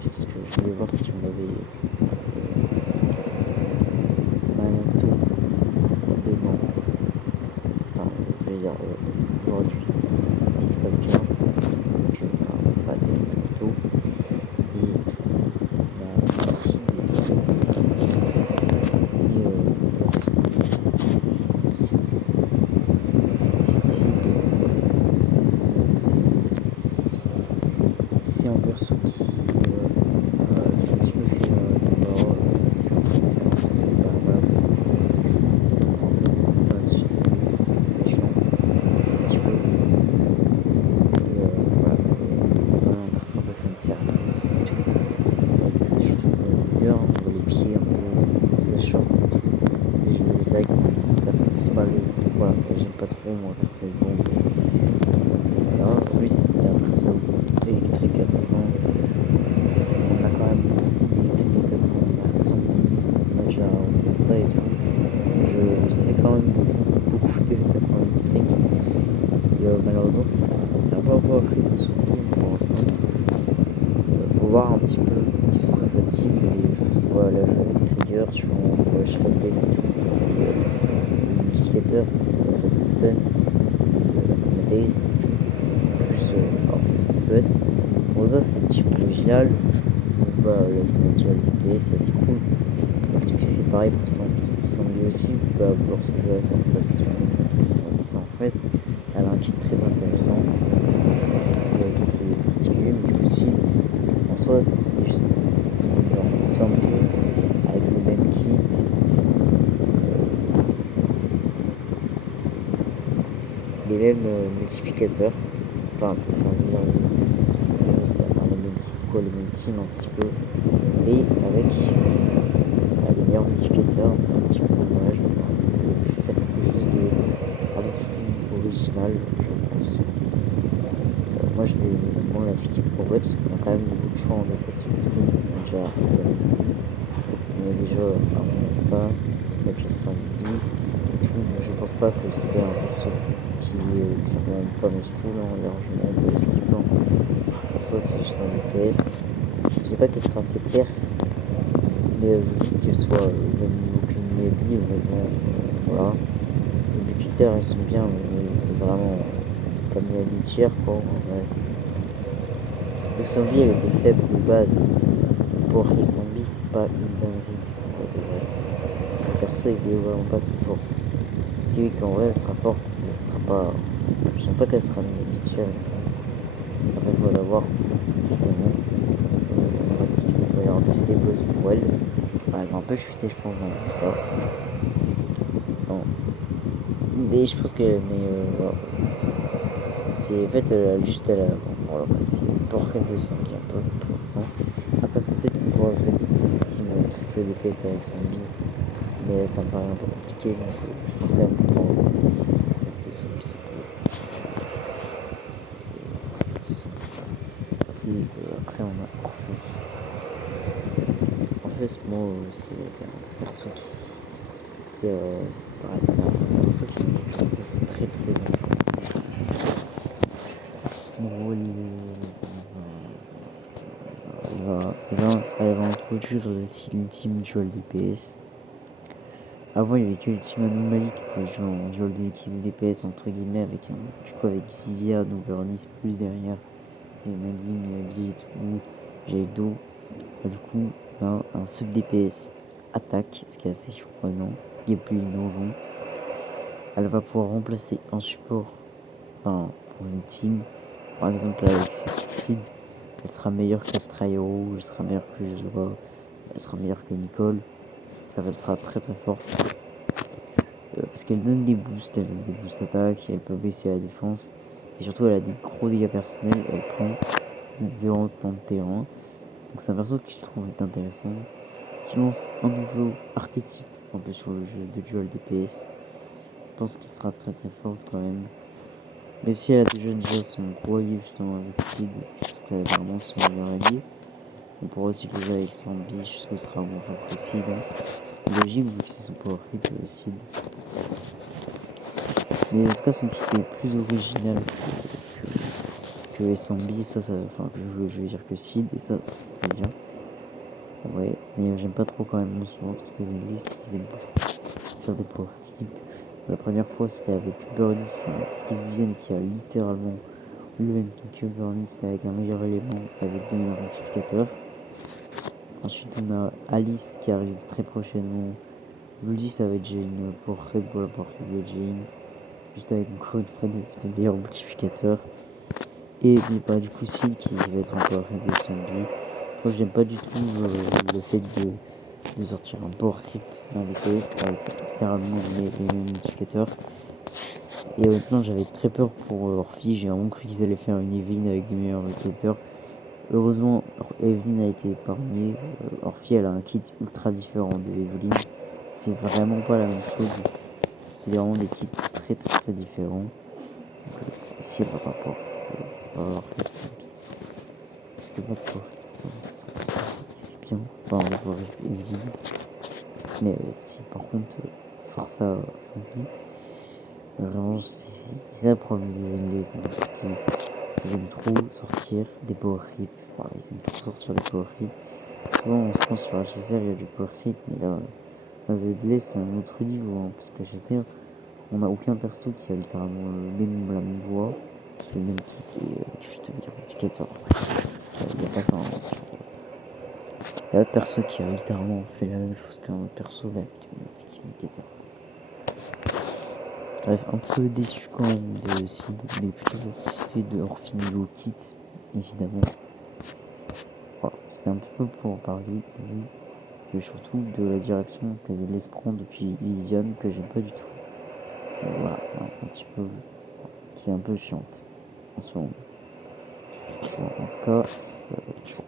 puis parce que je voulais voir si on avait Manato demain. Enfin, je veux dire aujourd'hui. Et c'est pas le cas. Donc pas de Manato. Et on a Sid et aussi City. C'est un perso qui un petit peu fait combat parce qu'en fait c'est un perso voilà vous savez même chez c'est chiant un petit peu et voilà c'est vraiment un perso un peu fan service et tout avec surtout le leader on voit les pieds un peu dans sa short et tout et c'est vrai que c'est pas le voilà j'aime pas trop moi quand c'est bon voilà en plus c'est un perso électrique attaquant. On a quand même beaucoup d'électriques attaquants, on a Zambi, on a déjà on a ça et tout. Ça fait quand même beaucoup d'attaquants électriques. Et malheureusement, c'est un peu encore pris de Zambi pour l'instant. Faut voir un petit peu qui sera sa team, mais je pense qu'on va la jouer avec Trigger, suivant Shrek et tout. Et le multiplicateur, Fast Stun, et Daze, plus Fuzz. Rosa, c'est un petit peu original. La dual DPS, c'est assez cool. Le truc, c'est pareil pour Sandy, parce que Sandy aussi va vouloir se jouer avec un face en face. Elle a un kit très intéressant qui est particulier, mais du coup, si en soi, c'est juste Sandy avec le même kit. Les mêmes multiplicateurs, enfin, le même kit, quoi, le même team un petit peu, et avec les meilleurs multiplicateurs, un petit peu dommage, ils auraient pu faire quelque chose de un peu plus original, je pense. Moi je vais évidemment la skip pour web parce qu'on a quand même beaucoup de choix en DPS ultra, on a déjà ça, on a déjà Sandy et tout, mais je pense pas que c'est un perso qui rend pas nos spools, largement on peut le skip. Pour ça c'est juste un DPS. Je sais pas quelle sera ses perfs, mais je veux juste qu'elle soit au même niveau qu'une Miyabi, honnêtement, voilà. Les buteurs ils sont bien, mais vraiment pas Miyabi tiers quoi, ouais. Donc Zombie elle était faible de base, pour Heal Zombie c'est pas une dinguerie, de vrai. Le perso il est vraiment pas très fort. Si oui qu'en vrai elle sera forte, mais ce sera pas. Je pense pas qu'elle sera Miyabi tiers. Après il faut la voir, évidemment. Il va y avoir du C-Boss pour elle. Elle va un peu chuter, je pense, dans le méta. Non. Mais je pense que. Mais voilà. C'est. En fait, juste elle a. Voilà, c'est pas rien de Zombie un peu pour l'instant. Après, peut-être qu'on pourra jouer des teams triple DPS avec Zombie. Mais ça me paraît un peu compliqué. Donc, je pense quand même que pour l'instant, c'est Zombie. Et après, on a Orpheus. Orpheus, moi, c'est un perso qui c'est un perso qui est très très intéressant. Bon, elle va introduire une team dual DPS. Avant, il n'y avait que le team Anomaly qui pouvait jouer en dual DPS entre guillemets avec avec Vivia, Novernis plus derrière, et Nagi, Miyabi et tout, Jaido. Du coup, là, un seul DPS attaque, ce qui est assez surprenant, qui est plus innovant. Elle va pouvoir remplacer un support dans une team. Par exemple, avec Sid, elle sera meilleure qu'Astraio, elle sera meilleure que Jezora, elle sera meilleure que Nicole. Elle sera très très forte. Parce qu'elle donne des boosts, elle donne des boosts d'attaque, elle peut baisser la défense. Et surtout, elle a des gros dégâts personnels, elle prend 0 temps de terrain. Donc c'est un perso qui je trouve est intéressant, qui lance un nouveau archétype un peu sur le jeu de dual DPS. Je pense qu'il sera très très fort quand même. Même si elle a déjà son gros allié justement avec Sid, juste vraiment son meilleur allié. On pourra aussi le jouer avec Zambi jusqu'au sera bon contre Sid. Logique vu que c'est son power creep Sid. Mais en tout cas son kit est plus original que Sambi, enfin, je veux dire que Sid, et ça fait plaisir. Ouais, mais j'aime pas trop quand même en ce moment, parce que Zenless, ils aiment faire des power clips. La première fois, c'était avec Birdie, enfin, Vivienne qui a littéralement le même kick que Birdie, mais avec un meilleur élément, avec 2 meilleurs multiplicateurs. Ensuite, on a Alice qui arrive très prochainement. Je vous le dis, ça va être Jane pour Red Bull, pour Red de Jane. Juste avec encore une fois de meilleurs multiplicateurs. Et bah, du coup, Sid qui va être encore Red de Zombie. Moi, j'aime pas du tout le fait de sortir un power clip dans les PS avec littéralement les mêmes multiplicateurs. Et honnêtement, j'avais très peur pour Orphy. J'ai vraiment cru qu'ils allaient faire une Evelyn avec des meilleurs multiplicateurs. Heureusement, Evelyn a été épargnée. Orphy, elle a un kit ultra différent de Evelyn. C'est vraiment pas la même chose. C'est vraiment des kits très différents. Donc, ici, elle va pas pouvoir avoir le Sampi. Parce que moi, pour c'est bien. Enfin, on va voir Evelyn. Mais si par contre, force à Sampi. Vraiment, c'est ça le problème des Anglais. C'est parce qu'ils aiment trop sortir des power clips. Enfin, ils aiment trop sortir des power clips. Souvent, on se pense sur HSR, il y a du power clip, mais là, dans ZLS, c'est un autre niveau. Hein, parce que HSR, on n'a aucun perso qui a littéralement la même voix, le même kit et juste dire indicateur. Il n'y a pas ça. Hein, il y a un perso qui a littéralement fait la même chose qu'un autre perso avec le même kit indicateur. Bref, un peu déçu quand même de Sid, mais plutôt satisfait de Orphy niveau kit, évidemment. Voilà, c'était un peu pour parler de lui, et surtout de la direction que ZLS prend depuis Viviane, que j'aime pas du tout. Voilà, un petit peu, qui est un peu chiante en ce moment. Bon, en tout cas, ciao.